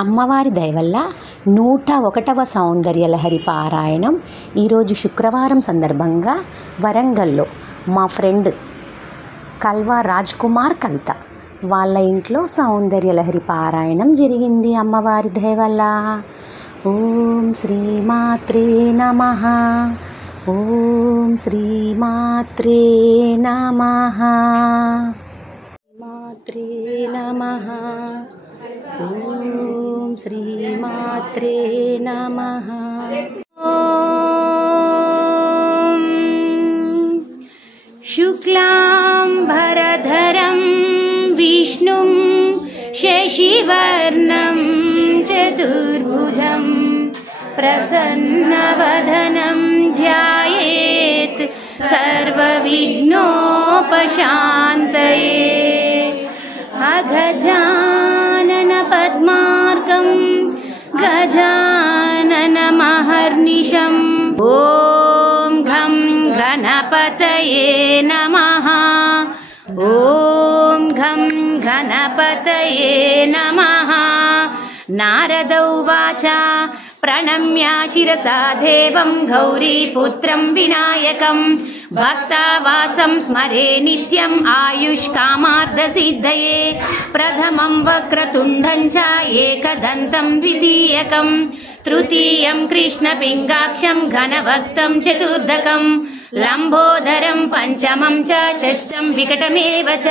అమ్మవారి దయవల్ల 101వ సౌందర్యలహరి పారాయణం ఈరోజు శుక్రవారం సందర్భంగా వరంగల్లో మా ఫ్రెండ్ కల్వా రాజ్ కుమార్ కవిత వాళ్ళ ఇంట్లో సౌందర్యలహరి పారాయణం జరిగింది. అమ్మవారి దయవల్ల. ఓం శ్రీమాత్రే నమః. ఓం శ్రీమాత్రే నమః. మాత్రే నమః. ఓం శ్రీమాత్రే నమః. ఓం శుక్లాంబరధరం విష్ణుం శశివర్ణం చతుర్భుజం ప్రసన్నవదనం ధ్యాయేత్ సర్వవిఘ్నోపశాంతయే. అగజానన పద్మార్కం గజాననమహర్నిశం. ఓం ఘం గణపతయే నమః. ఓం ఘం గణపతయే నమః. నారద ఉవాచ ప్రణమ్య శిరసా దేవం గౌరీపుత్రం వినాయకం భక్తావాసం స్మరే నిత్యం ఆయుష్కామార్థసిద్ధయే. ప్రథమం వక్రతుండం చ ఏకదంతం ద్వితీయకం తృతీయం కృష్ణపింగాక్షం ఘనవక్తం చతుర్దకం లంబోదరం పంచమం చ షష్టం వికటమేవ చ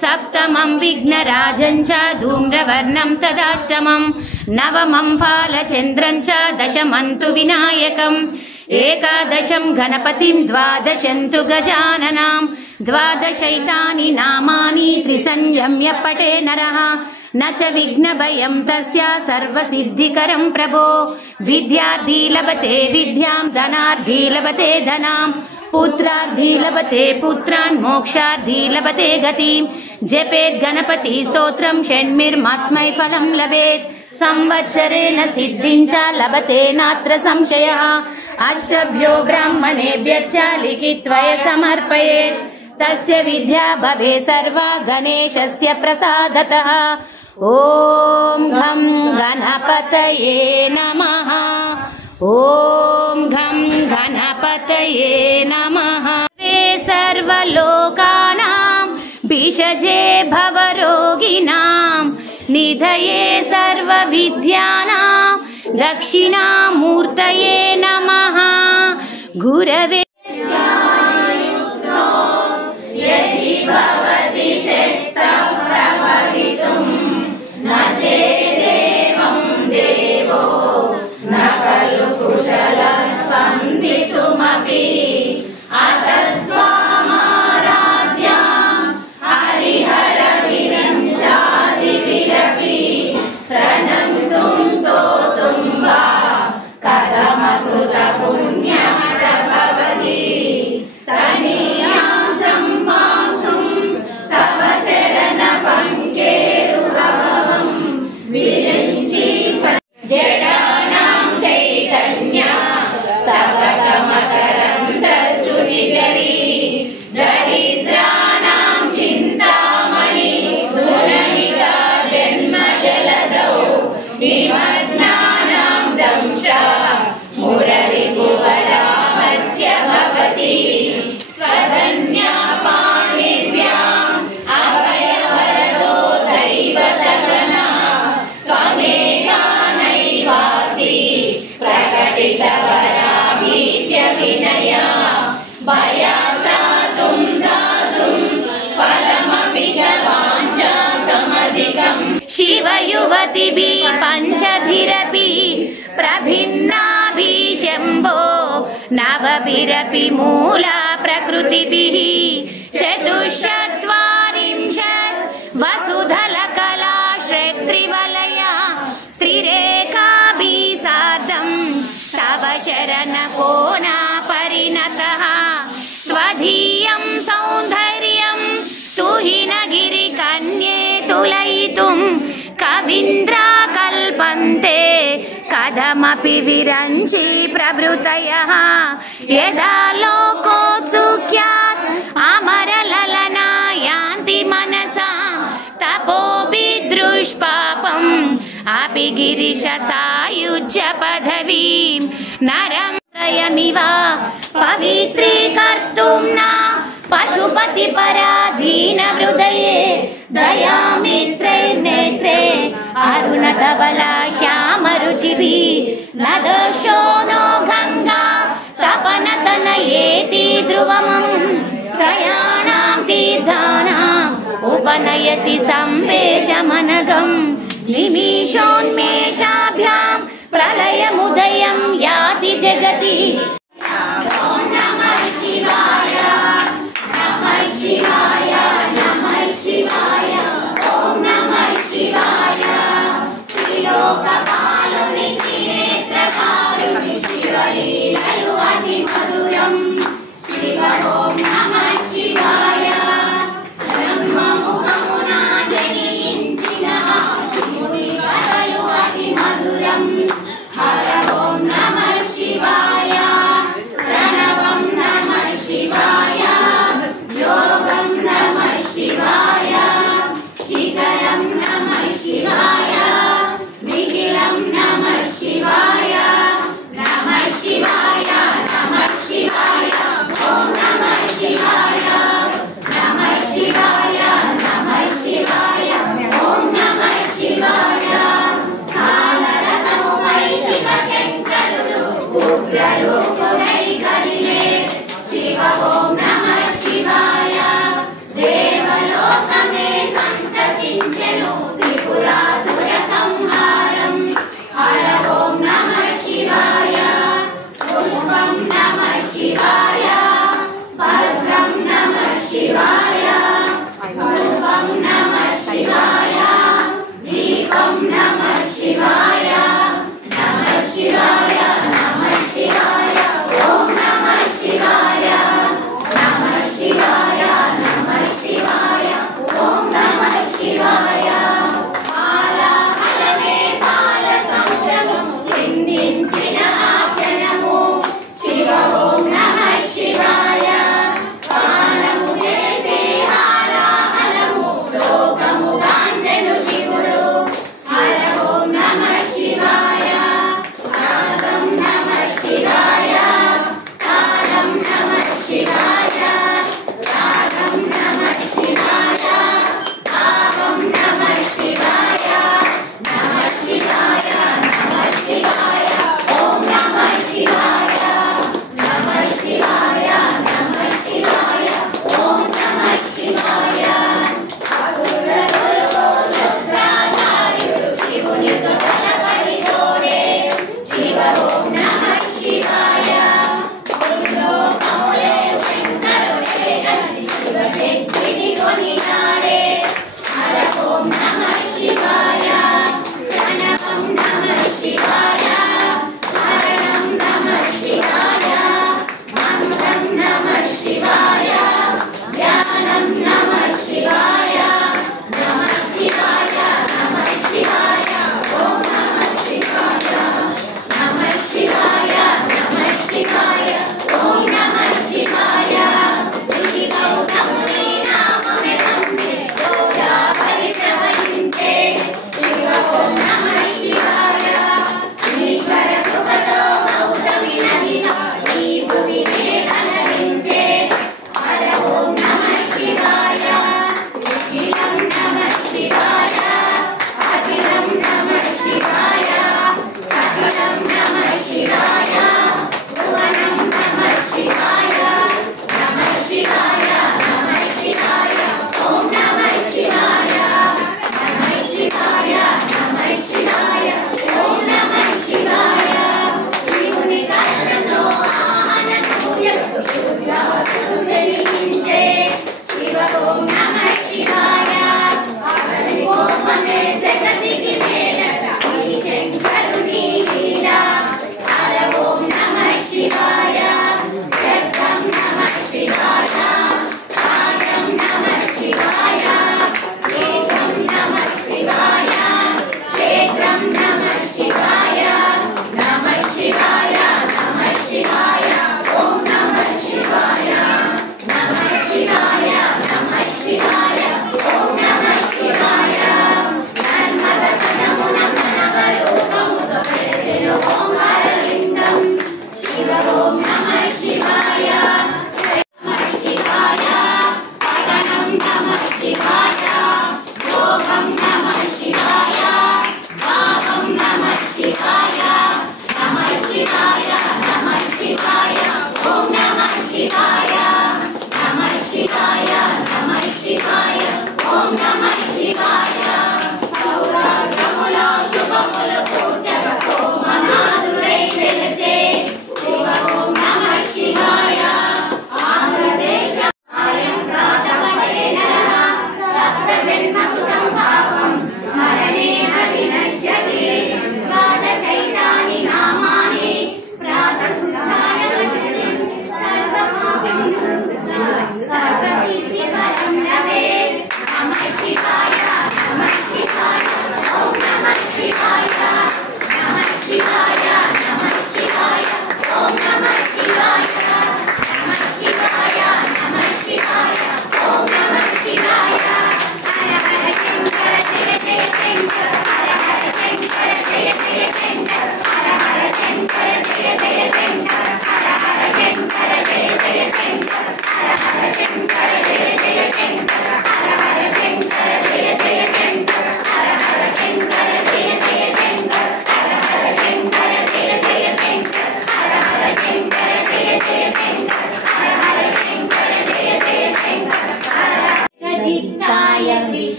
సప్తమం విఘ్నరాజం చ ధూమ్రవర్ణం తదాష్టమం నవమం ఫాలచంద్రం చ దశమం తు వినాయకం ఏకాదశం గణపతిం ద్వాదశం తు గజాననాం ద్వాదశైతాని నామాని త్రిసంయమ్య పఠే నరః న చ విఘ్నభయం తస్య సర్వసిద్ధికరం ప్రభో. విద్యార్థి లభతే విద్యాం ధనార్థి లభతే ధనాం పుత్రార్థి లభతే పుత్రాన్ మోక్షార్థి లభతే గతిం. జపేత్ గణపతి స్తోత్రం షణ్మిర్మస్మై ఫలం లభేత్ సంవత్సరేణ సిద్ధిం చ లభతే నాత్ర సంశయః. అష్టభ్యో బ్రాహ్మణేభ్యశ్చ లిఖిత్వయ సమర్పయేత్ తస్య విద్యా భవే సర్వా గణేశస్య ప్రసాదతః. ఓం ఘం గణపతయే నమః. ఓం ఘం గణపతయే నమః. వే సర్వలోకానాం భిషజే భవరోగిణాం నిధయే సర్వవిద్యానాం దక్షిణామూర్తయే నమః. గురవే శివయువతిభి పంచభిరపి ప్రభిన్నాభి శంభో నవభిరపి మూల ప్రకృతిభిః చతుశ్చత్వారింశత్ వసుధల కళా శ్రేత్రివలయ త్రిరేఖాభి సార్ధం తవ శరణ కోనా పరిణతః. స్వధీయం సౌందర్యం తుహినగిరి కన్యే తులయితుం కవీంద్రా కల్పంతే కథమపి విరంచి ప్రభృతయః. యదా లోకోత్సుక్యాత్ అమరలలనా యాంతి మనసా తపోభిదృష్పాపం अपि गिरिश सायुज्य पदवीं नरं त्रयमिव पवित्रीकर्तुं न पशुपति पराधीन हृदये दयामित्रैर्नेत्रे अरुणधवला श्यामरुचिभिः न दोषो नो गङ्गा तपनतनयेति ध्रुवमं त्रयाणां तीर्थानाम् उपनयति संवेशमनघं निमिषोन्मेषाभ्यां प्रलयमुदयं याति जगति। Namah Shivaya, Namah Shivaya, Om Namah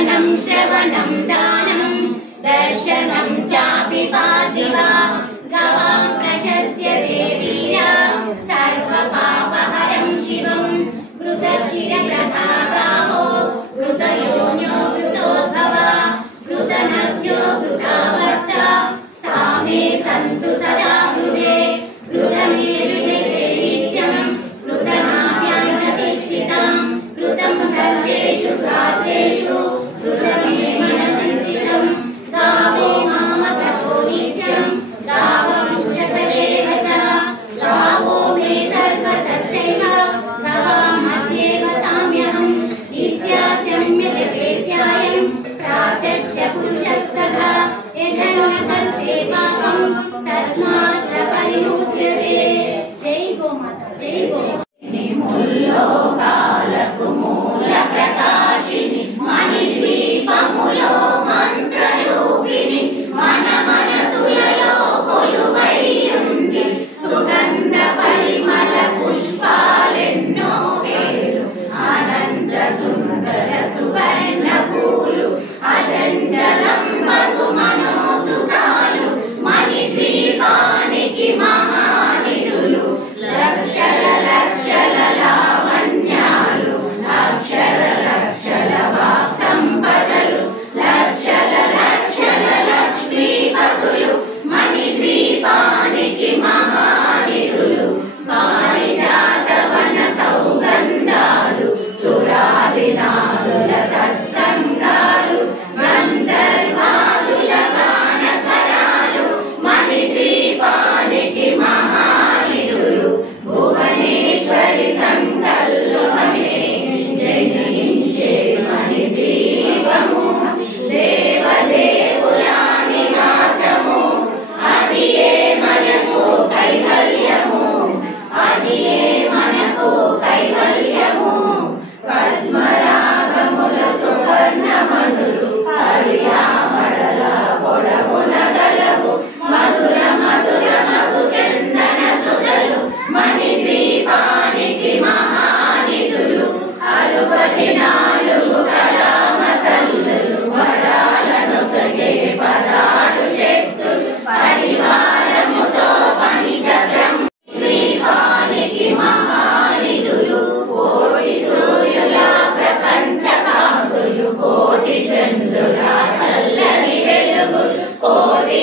पठनं श्रवणं दानं दर्शनं चापि पार्थिवा गवां प्रशस्य देवीया सर्वपापहरं शिवं कृतक्षिरप्रभा गावो कृतयोन्यो कृतोद्भवा कृतनद्यो कृतावर्ता सा मे सन्तु सदा हृदे कृतमेरुहे नित्यं कृतनाभ्यां प्रतिष्ठितां कृतं सर्वेषु गात्रेषु कृतमे मनसि स्थितं गावो मामकतो नित्यं गावंश्चतदेव च गावो मे सर्वतश्चैव गवां मध्येव साम्यहं नित्याचम्य च वेद्यायं प्राप्तश्च पुरुषः सदा यदन्नकर्ते पापं तस्मात् स परिमुच्यते। जय गोमाता जय गोमाता। मुल्लोकाలకు మూల ప్రకాశిని మణిద్వీపములో మంత్రరూపిణి మన మనసులలో కొలువై ఉంది సుగంధ పరిమళ పుష్పాలెన్నో వేలు అనంత సుందర సువర్ణ పూలు అచంచలం మగు మనోసుతాలు మణిద్వీపానికి మహానిధులు లక్షల లక్షల లావణ్యాలు అక్షర లక్షల వాక్ సంపదలు లక్షల లక్షల లక్ష్మీపతులు మణిద్వీపానికి మహానిధులు పారిజాతవన సౌగంధాలు సురాదినాదుల సత్సంగాలు గంధర్వాదుల గాన స్వరాలు మణిద్వీపానికి మహానిధులు భువనేశ్వరి సంకల్పమే జనించే మణిద్వీపము దేవదేవుల నివాసము అది ఏ మనకు కైవల్యము అది ఏ మనకు కైవల్యము పద్మరాగముల సువర్ణ మధులు హరియామడల పొడవున గలవు మధుర మధుర మధు చందన సుధలు మణిద్వీపానికి మహానిధులు 64 కళామ తల్లులు వరాలను సగే 16 శక్తులు పరివారముతో పంచబ్రహ్మ ద్వీపానికి మహానిధులు కోటి సూర్యుల ప్రపంచ కాంతులు కోటి చంద్రుల చల్లని వెలుగులు కోటి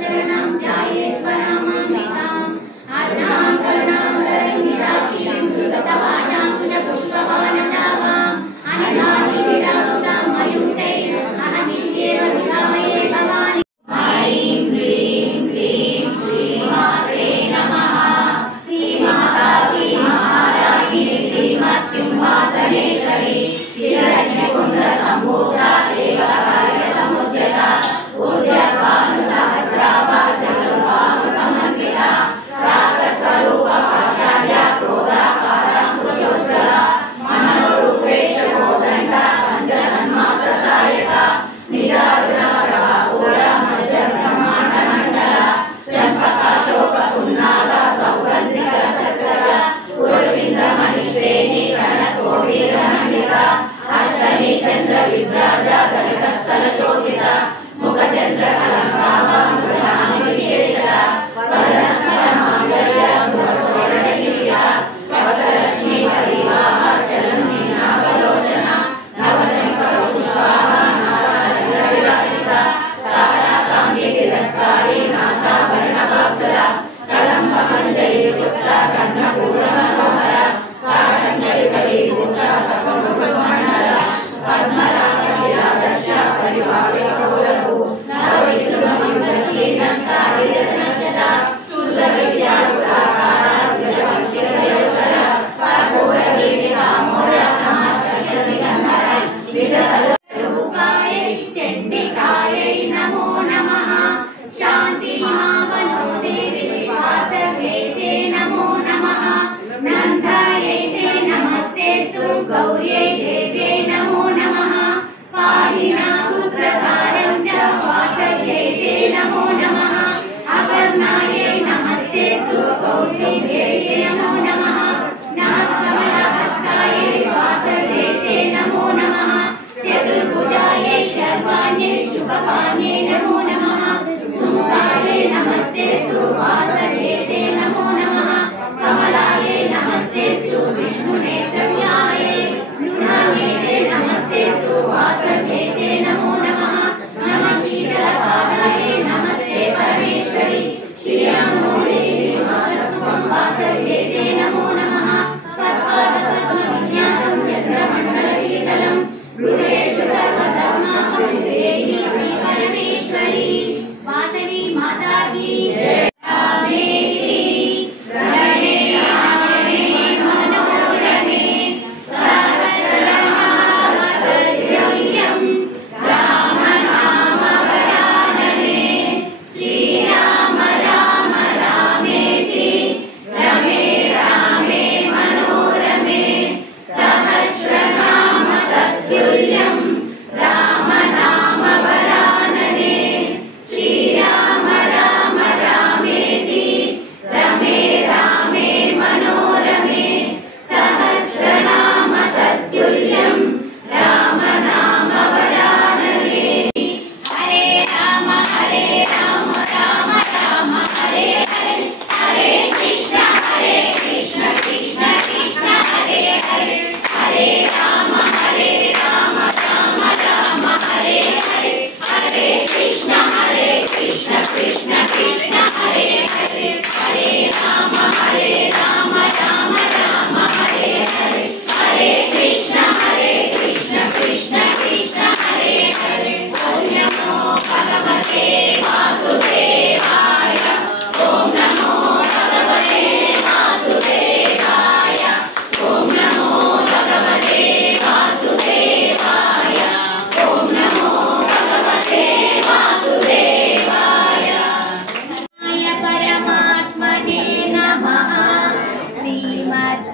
चरणं ध्यायेत् परामन्विताम् अरुणां करुणां तरङ्गिताक्षीं धृतपाशाङ्कुशपुष्पबाणचापाम् अनिलाहिविरावृतां मयूखैः अहमित्येव विभावये भवानि। ऐं ह्रीं श्रीं श्रीमात्रे नमः। श्रीमाता श्रीमहाराज्ञी श्रीमत्सिंहासनेश्वरी श्रीरत्नकुण्डसम्भूता देवकार्यसमुद्यता उद्यद्भानुसहस्राभा चतुर्बाहुसमन्विता रागस्वरूपपाशाढ्या क्रोधाकाराङ्कुशोज्ज्वला मनोरूपेश कोदण्डा पञ्चतन्मात्रसायका निजारुणप्रभापूरा मज्जब्रह्माण्डमण्डला चम्पकाशोकपुन्नागा सौगन्धिकरसत्कजा उर्विन्दमणिश्रेणी कनकोवीरमण्डिता अष्टमी चन्द्रविभ्राजा गलितस्थलशोभिता मुखचन्द्रकलङ्काभा मृगनामविशेषता वदनस्मरमाङ्गल्या मृगतोरणशीला वक्त्रलक्ष्मी परिवाहा चलन्मीनावलोचना नवचम्पकपुष्पाहा नासाचन्द्रविराजिता ताराकान्तितिरस्कारी नासाभरणवासुरा कलम्बमञ्जरीकृता कर्णपूर्णमनोहरा काटङ्गयुगलीभूता कपलुब्रह्मण्डला पद्मरागशिलादर्शा परिभाविककौरभू नवविद्रुमबिम्बसीलङ्कारिरत्नचटा शुद्धविद्यारुदाकारा द्विजपङ्क्तिगयोजला कर्पूरवीणिकामोदा समाकर्षतिगन्धरै द्विजसल्लरूपायै चण्डिकायै नमो नमः। शान्तिमावनो देवी वासवेचे नमो नमः। नन्दायै ते नमस्तेस्तु गौर्यै देव्यै नमो नमः। पाहिना पुत्रधारं च वासव्यै ते नमो नमः। अपर्णायै नमस्तेस्तु कौस्तुभ्यै ते नमो नमः। नागकमलहस्तायै वासव्यै ते नमो नमः। चतुर्भुजायै शर्वाण्यै शुकपाण्यै नमो नमः। सुमुखायै नमस्तेस्तु वासव्यै ते नमो नमः। कमलायै नमस्तेस्तु विष्णुनेत्रव्यायै लुणायै ते नमस्तेस्तु वासव्यै ते नमो नमः। नमः शीतलपादायै नमस्ते परमेश्वरी श्रियं देवी मातस्त्वं वासव्यै ते नमो नमः। तत्पादपद्मविन्यासं चन्द्रमण्डलशीतलं गृहेषु सर्वधर्माकं देवी श्री परमेश्वरी वासवी माता की जय।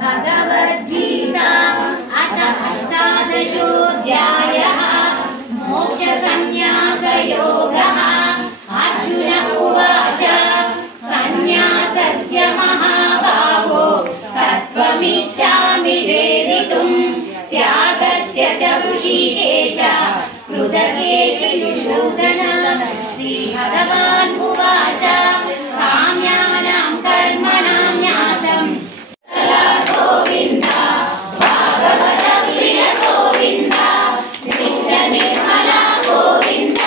भगवद्गीता अथ अष्टादशोऽध्यायः मोक्षसंन्यासयोगः। अर्जुन उवाच सन्न्यासस्य महाबाहो तत्त्वमिच्छामि वेदितुम् त्यागस्य च ऋषिकेश पृथगेषु युषूदन। श्रीभगवान् उवाच काम्यानां कर्मणां न्यासम् गोविन्द भागवत प्रिय गोविन्द नित्य निर्मला गोविन्द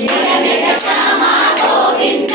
निरमित श्यामा गोविन्द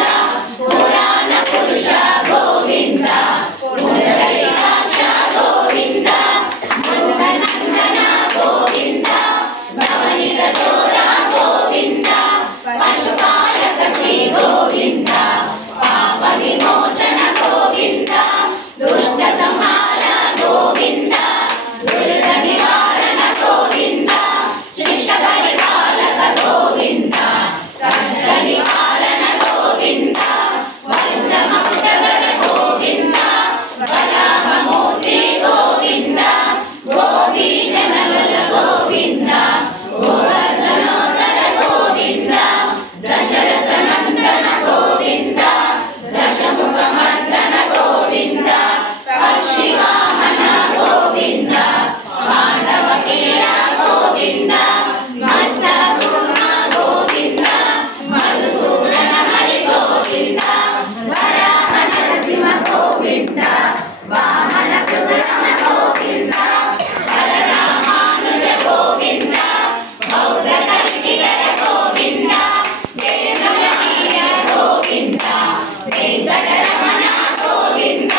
వెంకటరమణ గోవింద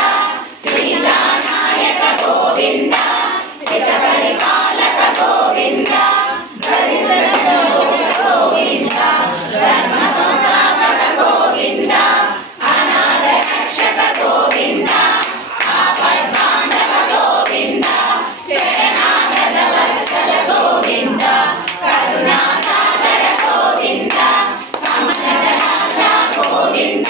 సీతానాయక గోవింద శ్రిత పరిపాలక గోవింద దరిద్ర గోవింద ధర్మ సంస్థాపక గోవింద అనాథ రక్షక గోవింద ఆపద్బాంధవ గోవింద శరణాగత వత్సల గోవింద కరుణా సాగర గోవింద కమలదలాశ గోవింద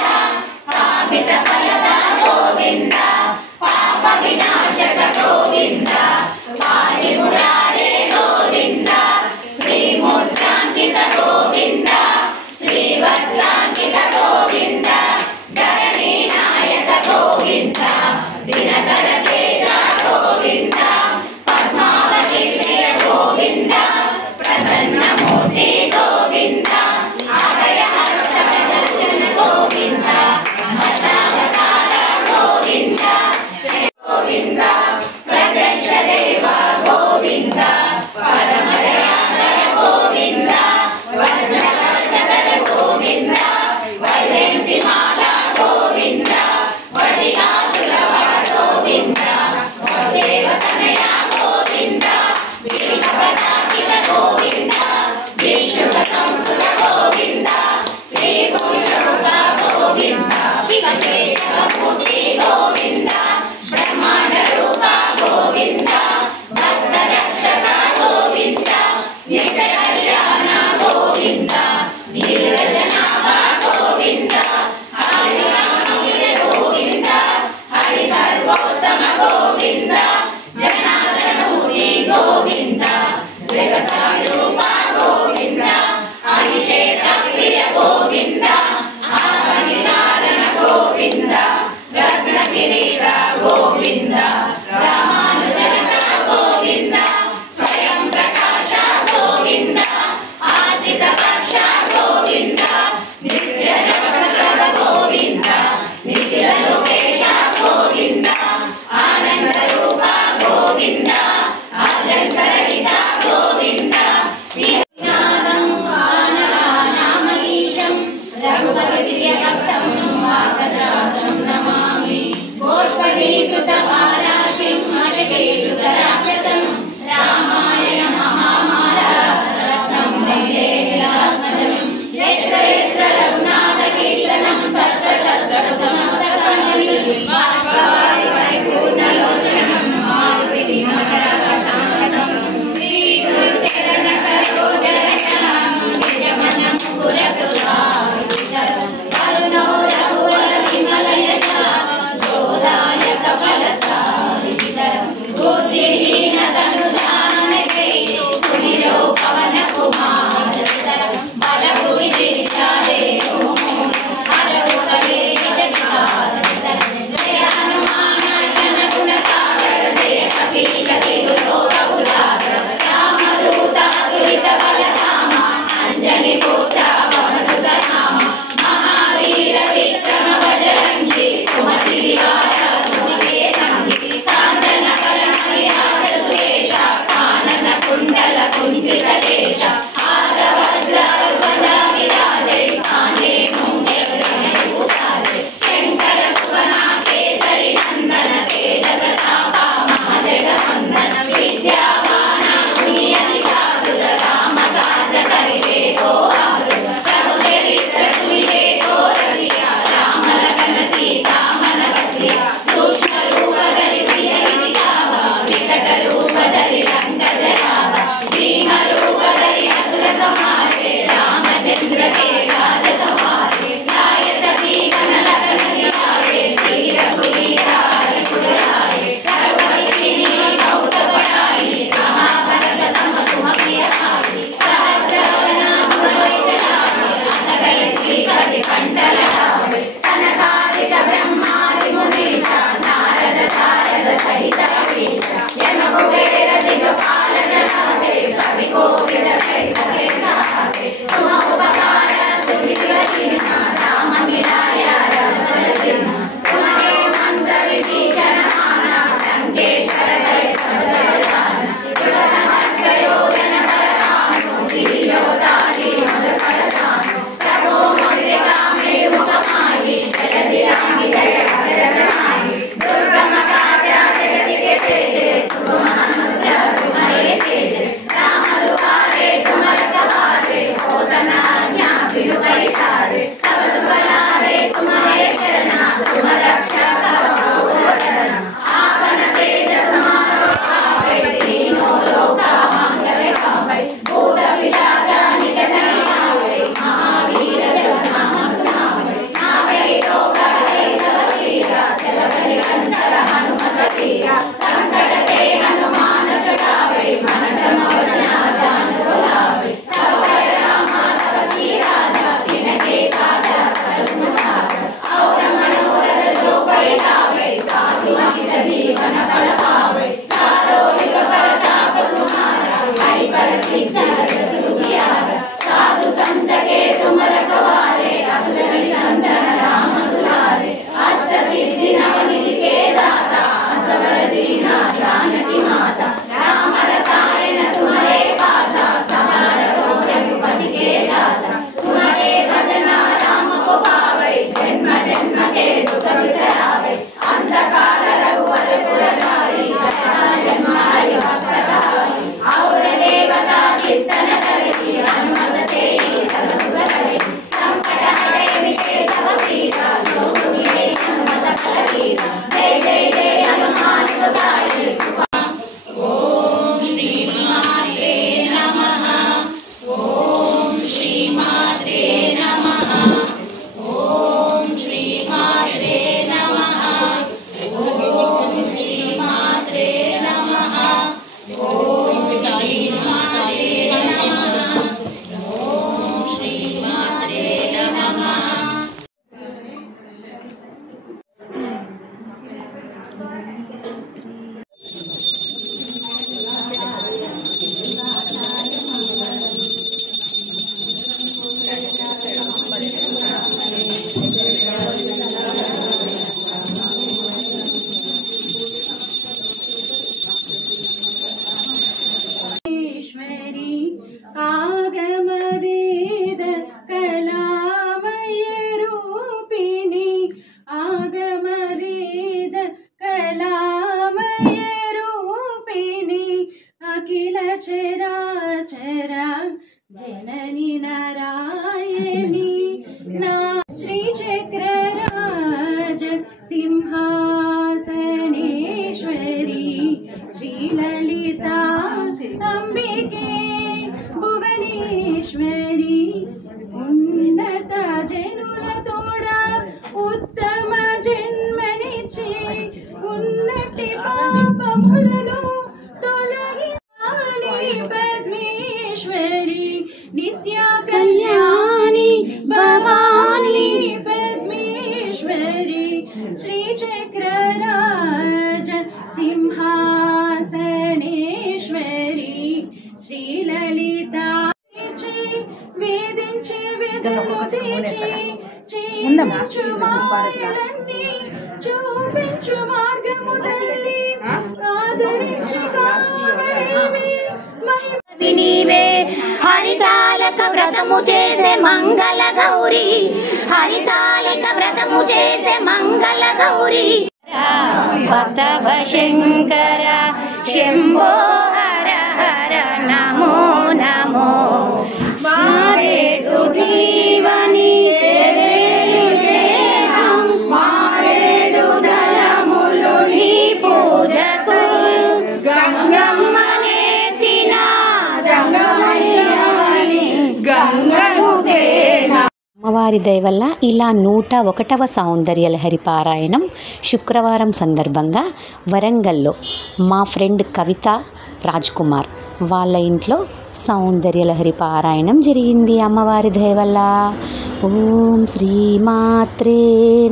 పాపములను తొలగించని పద్మేశ్వరి నిత్య కళ్యాణి భవాని పద్మేశ్వరి శ్రీచక్రరాజ సింహాసనేశ్వరి శ్రీలలిత వేదించి వెదలు చేయించు మాయలన్నీ చూపించు మార్గము తల్లి ఆదరించు నీవే హరితాళక వ్రతము చేసే మంగళ గౌరీ హరితాళక వ్రతము చేసే మంగళ గౌరీ భక్తవ శంకర శంభో హర హర నమో నమో మారేడు దీవని మారేడు దళములు నీ పూజకు గంగమ్మ నేర్చిన అమ్మవారి దయ వల్ల ఇలా 101వ సౌందర్య లహరి పారాయణం శుక్రవారం సందర్భంగా వరంగల్లో మా ఫ్రెండ్ కవిత రాజ్ కుమార్ వాళ్ళ ఇంట్లో సౌందర్య లహరి పారాయణం జరిగింది అమ్మవారి దయ వల్ల. ఓం శ్రీ మాత్రే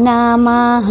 నమః.